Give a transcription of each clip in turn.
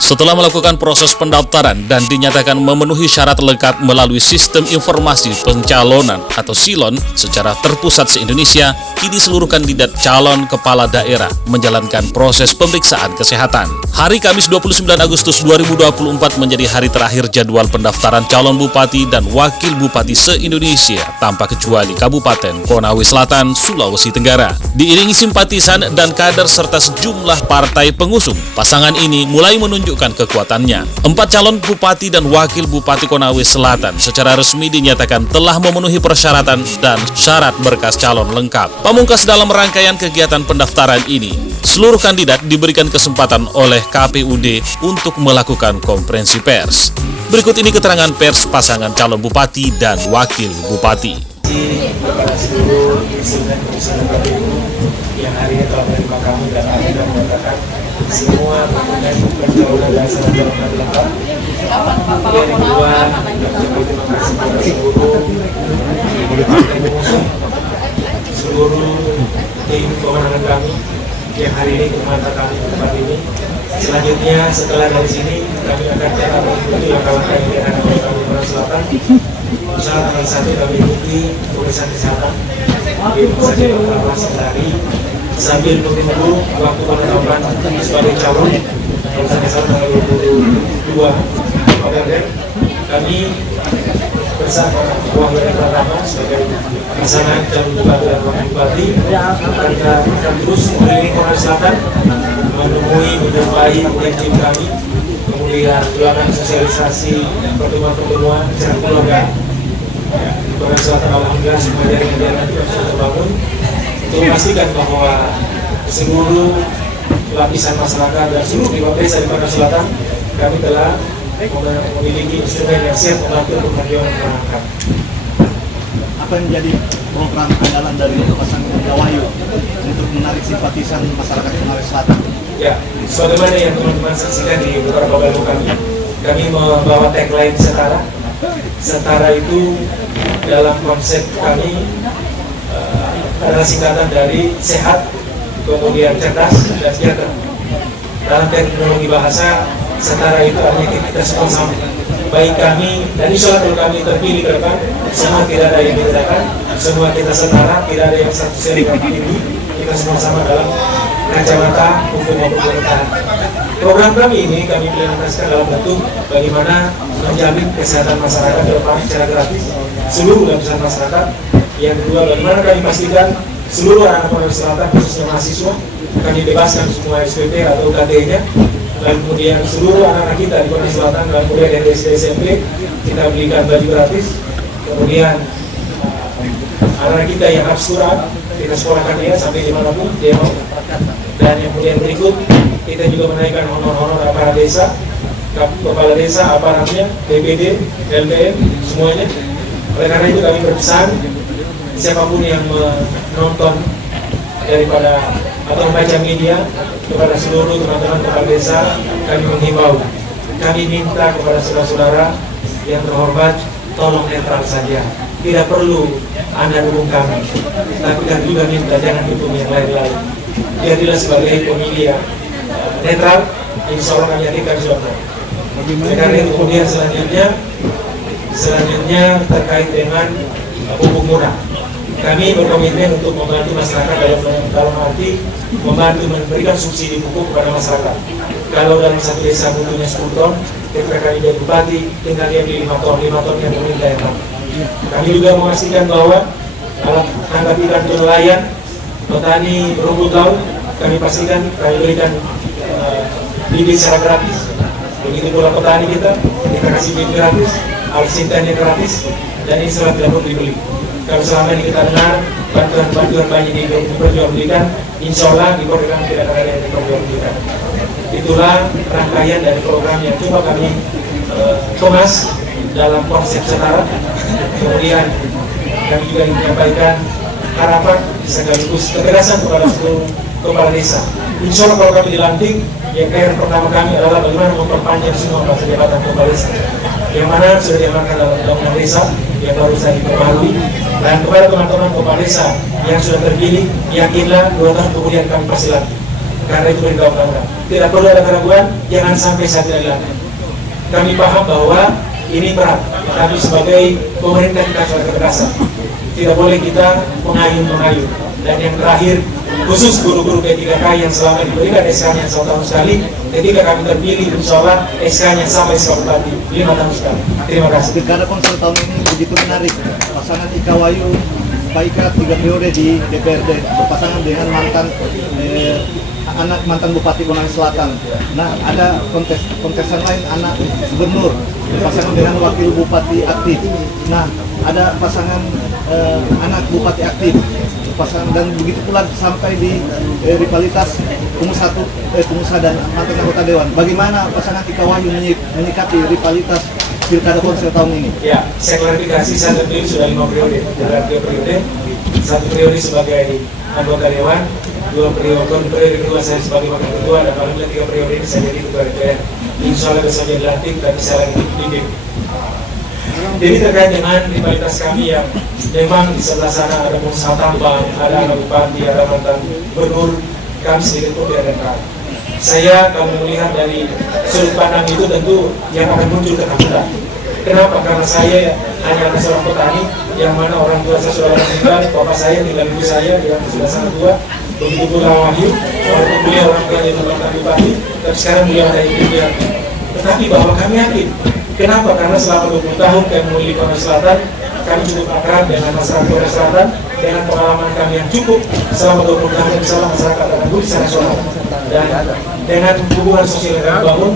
Setelah melakukan proses pendaftaran dan dinyatakan memenuhi syarat lengkap melalui Sistem Informasi Pencalonan atau SILON secara terpusat se-Indonesia, kini seluruh kandidat calon kepala daerah menjalankan proses pemeriksaan kesehatan. Hari Kamis 29 Agustus 2024 menjadi hari terakhir jadwal pendaftaran calon bupati dan wakil bupati se-Indonesia tanpa kecuali Kabupaten Konawe Selatan, Sulawesi Tenggara. Diiringi simpatisan dan kader serta sejumlah partai pengusung, pasangan ini mulai menunjukkan kekuatannya. 4 calon bupati dan wakil bupati Konawe Selatan secara resmi dinyatakan telah memenuhi persyaratan dan syarat berkas calon lengkap. Pamungkas dalam rangkaian kegiatan pendaftaran ini, seluruh kandidat diberikan kesempatan oleh KPUD untuk melakukan konferensi pers. Berikut ini keterangan pers pasangan calon bupati dan wakil bupati. Kepada seluruh instrumen yang hari ini telah menerima kami dan kami sudah menyatakan semua dokumen pencalonan dan syarat calon lengkap. Yang kedua, terima kasih kepada seluruh tim kemenangan kami yang hari ini bermata kami tempat ini. Selanjutnya setelah dari sini kami akan tetap mengikuti langkah-langkah yang diadakan oleh kami Konawe Selatan. Misalnya tanggal 1 kami ikuti pemeriksaan kesehatan di Rumah Sakit Dr. Sendari sambil menunggu waktu penetapan sebagai calon pemeriksaan kesehatan tanggal 22 November. Kami bersama Wahyu Pratama sebagai pasangan calon bupati dan wakil bupati akan terus mengelilingi Konawe Selatan menemui, menjumpai tim kami, kemudian melakukan sosialisasi pertemuan-pertemuan secara keluarga. Konawe Selatan alhamdulillah semua jaringan kita sudah terbangun untuk memastikan bahwa seluruh lapisan masyarakat dan seluruh lima desa di Konawe Selatan kami telah memiliki instrumen yang siap membantu perjuangan masyarakat. Apa yang menjadi program andalan dari pasangan Wahyu untuk menarik simpatisan masyarakat Konawe Selatan? Ya, sebagaimana yang teman-teman saksikan di beberapa baliho kami membawa tagline setara. Setara itu dalam konsep kami adalah singkatan dari sehat, kemudian cerdas dan sejahtera. Dalam teknologi bahasa, setara itu artinya kita semua sama. Baik kami, dan insya Allah kalau kami terpilih ke depan, semua tidak ada yang dibedakan, semua kita setara, tidak ada yang satu seri tinggi, kita semua sama dalam kacamata hukum maupun pemerintahan. Program kami ini kami implementasikan dalam bentuk bagaimana menjamin kesehatan masyarakat ke depan secara gratis seluruh lapisan masyarakat. Yang kedua, bagaimana kami pastikan seluruh anak Konawe Selatan khususnya mahasiswa kami bebaskan semua SPP atau UKT-nya. Dan kemudian seluruh anak-anak kita di Konawe Selatan dan kuliah dari SD SMP kita berikan baju gratis. Kemudian anak-anak kita yang absura kita sekolahkan dia sampai dimanapun dia mau. Dan yang kemudian berikut kita juga menaikkan honor-honor aparat desa, kepala desa, aparatnya, DPD, LPM, semuanya. Oleh karena itu kami berpesan siapapun yang menonton daripada atau membaca media kepada seluruh teman-teman kepala desa, kami menghimbau, kami minta kepada saudara-saudara yang terhormat, tolong netral saja. Tidak perlu Anda dukung kami, tapi kami juga minta jangan dukung yang lain-lain. Jadilah sebagai pemilih yang netral, insya Allah kami yakin kami sudah menang. Karena itu kemudian selanjutnya terkait dengan pupuk murah. Kami berkomitmen untuk membantu masyarakat dalam arti membantu memberikan subsidi pupuk kepada masyarakat. Kalau dalam satu desa butuhnya 10 ton, ketika kami jadi bupati, tinggal dia beli 5 ton yang pemerintah yang tahu. Kami juga memastikan bahwa alat tangkap ikan untuk nelayan, petani rumput laut, kami pastikan kami berikan bibit secara gratis. Begitu pula petani kita kasih bibit gratis, alat sintennya gratis, dan ini surat tidak perlu dibeli. Kalau selama ini kita dengar bantuan banyak diperjualbelikan, insya Allah di program tidak akan ada yang diperjualbelikan. Itulah rangkaian dari program yang coba kami kemas dalam konsep setara. Kemudian kami juga menyampaikan harapan sekaligus ketegasan kepada seluruh kepala desa. Insya Allah kalau kami dilantik, yang pertama kami adalah bagaimana memperpanjang semua masa jabatan kepala desa, yang mana sudah diamankan dalam undang-undang desa yang baru saja diperbarui. Dan kepada teman-teman kepala desa yang sudah terpilih, yakinlah 2 tahun kemudian kami pasti lantik. karena itu perintah undang-undang. Tidak perlu ada keraguan, jangan sampai saya tidak dilakukan. Kami paham bahwa ini berat, tapi sebagai pemerintah kita harus ketegasan. Tidak boleh kita mengayun-mengayun. Dan yang terakhir, khusus guru-guru P3K yang selama diberikan SK-nya 1 tahun sekali, ketika kami terpilih, insya Allah SK-nya sampai SK Bupati 5 tahun sekali. Terima kasih. Pilkada Konsel tahun ini begitu menarik. Pasangan Ika Wahyu Pak Ika 3 periode di DPRD berpasangan dengan anak mantan Bupati Konawe Selatan. Nah, ada kontestan lain anak gubernur berpasangan dengan wakil bupati aktif. Nah, ada pasangan anak bupati aktif berpasangan, dan begitu pula sampai di rivalitas pengusaha dan mantan anggota dewan. Bagaimana pasangan Ika Wahyu menyikapi rivalitas Pilkada Konsel tahun ini? Ya, saya klarifikasi, saya terpilih sudah 5 periode, bukan 3 periode. 1 periode sebagai anggota dewan, 2 periode kedua saya sebagai wakil ketua, dan alhamdulillah 3 periode ini saya jadi ketua DPR. Insya Allah besok jadi dilantik, tapi saya lagi dibimbing. Jadi terkait dengan rivalitas kami yang memang di sebelah sana ada pengusaha tambang, ada anak bupati, ada mantan gubernur, kami sedikit pun tidak ada. Saya kalau melihat dari sudut pandang itu tentu yang akan muncul ketakutan. Kenapa? Karena saya hanya anak seorang petani yang mana orang tua saya sudah meninggal, bapak saya tinggal ibu saya yang sudah sangat tua. Begitu pula Wahyu, walaupun beliau orang tua itu mantan bupati, tapi sekarang beliau ada ibu dia. Tetapi bahwa kami yakin. Kenapa? Karena selama 20 tahun kami memilih Konawe Selatan, kami cukup akrab dengan masyarakat Konawe Selatan, dengan pengalaman kami yang cukup selama 20 tahun bersama masyarakat akan bisa nasional. Dan dengan hubungan sosial yang dibangun,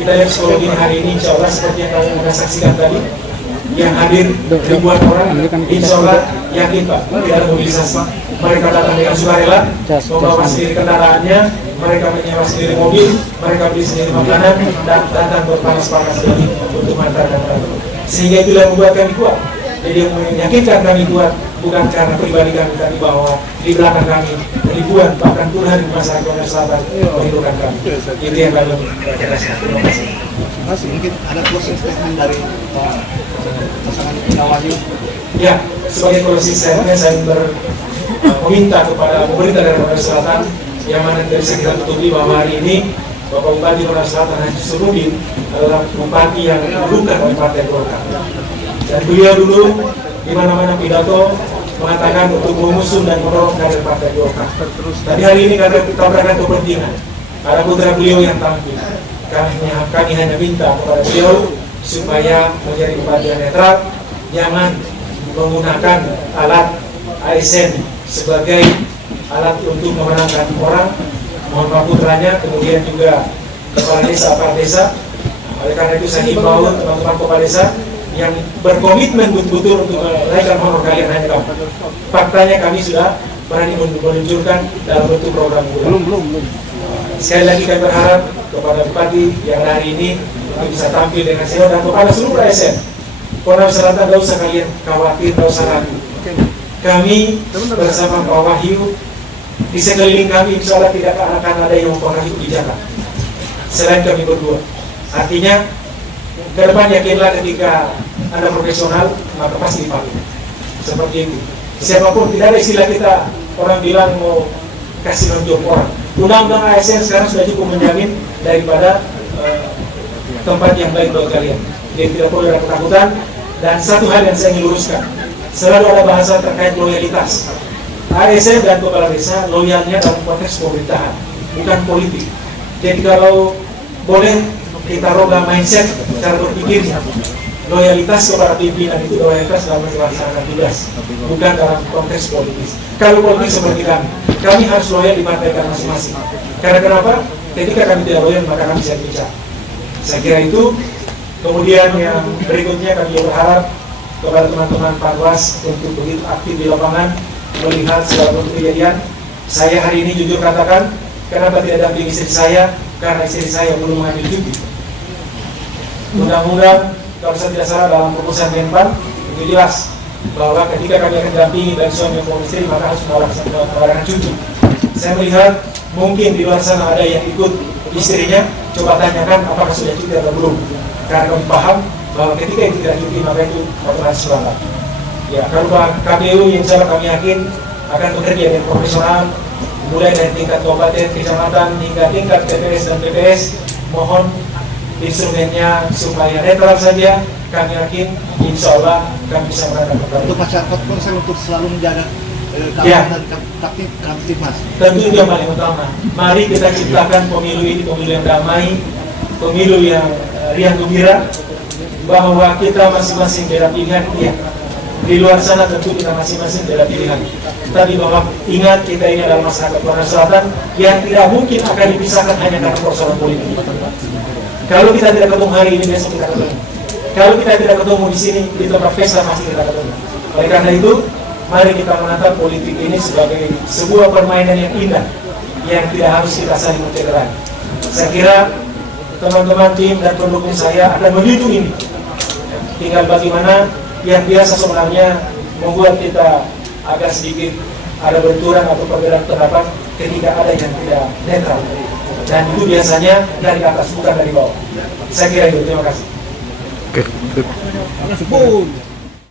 kita lihat psikologi hari ini insya Allah seperti yang kamu sudah saksikan tadi, yang hadir ribuan orang, insya Allah yakin Pak, tidak ada mobilisasi. Mereka datang dengan sukarela, membawa sendiri kendaraannya, mereka menyewa sendiri mobil, mereka beli sendiri makanan, dan datang berpanas-panas jadi untuk mengantarkan kami. Sehingga itulah yang membuat kami kuat. Jadi yang meyakinkan kami kuat bukan karena pribadi kami, tapi bahwa di belakang kami ribuan bahkan puluhan masyarakat Konawe Selatan merindukan kami. Itu yang kami jelaskan. Terima kasih. Mas, mungkin ada closing statement dari pasangan Ika Wahyu. Ya, sebagai closing statement saya meminta kepada pemerintah daerah Konawe Selatan yang mana tidak bisa kita tutupi bahwa hari ini Bapak Bupati Konawe Selatan Haji Surudin adalah bupati yang bukan oleh Partai Golkar. Dan beliau dulu di mana-mana pidato mengatakan untuk mengusung dan mendorong kader Partai Golkar. Tapi hari ini karena tabrakan kepentingan, ada putra beliau yang tampil. Kami hanya minta kepada beliau supaya menjadi bupati yang netral, jangan menggunakan alat ASN sebagai alat untuk memenangkan orang, mohon putranya, kemudian juga kepala desa, aparat desa. Oleh karena itu saya himbau teman-teman kepala desa yang berkomitmen betul-betul untuk menaikkan honor kalian hanya kamu. Faktanya kami sudah berani meluncurkan dalam bentuk program bulan. Belum. Sekali lagi kami berharap kepada Bupati yang hari ini bisa tampil dengan sehat dan kepada seluruh ASN. Konawe Selatan tidak usah kalian khawatir, tidak usah ragu. Kami bersama Pak Wahyu di sekeliling kami insya Allah tidak akan ada yang mempengaruhi kebijakan selain kami berdua. Artinya ke depan yakinlah ketika Anda profesional maka pasti dipakai seperti itu. Siapapun, tidak ada istilah kita orang bilang mau kasih nunjuk orang. Undang-undang ASN sekarang sudah cukup menjamin daripada tempat yang baik buat kalian. Jadi tidak perlu ada ketakutan. Dan satu hal yang saya ingin luruskan, selalu ada bahasa terkait loyalitas. ASN dan kepala desa loyalnya dalam konteks pemerintahan, bukan politik. Jadi kalau boleh kita rubah mindset cara berpikirnya, loyalitas kepada pimpinan itu loyalitas dalam melaksanakan tugas, bukan dalam konteks politis. Kalau politik seperti kami harus loyal di partai kami masing-masing. Karena kenapa? Ketika kami tidak loyal maka kami bisa bicara. Saya kira itu. Kemudian yang berikutnya kami berharap kepada teman-teman Panwas untuk begitu aktif di lapangan melihat segala kejadian. Saya hari ini jujur katakan, kenapa tidak dampingi istri saya? Karena istri saya belum mengambil cuti. Undang-undang kalau saya tidak salah dalam keputusan Menpan itu jelas bahwa ketika kami akan dampingi dari suami maupun istri maka harus melakukan cuti. Saya melihat mungkin di luar sana ada yang ikut istrinya, coba tanyakan apakah sudah cuti atau belum. Karena kami paham bahwa ketika itu tidak cuti maka itu otomatis melanggar. Ya, kalau KPU insya Allah kami yakin akan bekerja dengan profesional mulai dari tingkat kabupaten, kecamatan, hingga tingkat TPS dan PPS. Mohon instrumennya supaya netral saja. Kami yakin, insya Allah kami bisa mengadakan. Untuk masyarakat konsen untuk selalu menjaga Ya. keamanan Kamtipmas. Tentu itu yang paling utama. Mari kita ciptakan pemilu ini pemilu yang damai, pemilu yang riang gembira, bahwa kita masing-masing beda pilihan. Ya. Di luar sana tentu kita masing-masing beda pilihan. Tapi bahwa ingat, kita ini adalah masyarakat Korea Selatan yang tidak mungkin akan dipisahkan hanya karena persoalan politik. Kalau kita tidak ketemu hari ini, besok kita ketemu. Kalau kita tidak ketemu di sini, di tempat pesta masih kita ketemu. Oleh karena itu, mari kita menatap politik ini sebagai sebuah permainan yang indah, yang tidak harus kita saling mencederai. Saya kira teman-teman tim dan pendukung saya akan menjunjung ini. Tinggal bagaimana yang biasa sebenarnya membuat kita agak sedikit ada benturan atau perbedaan pendapat ketika ada yang tidak netral. Dan itu biasanya dari atas bukan dari bawah. Saya kira itu. Terima kasih. Oke.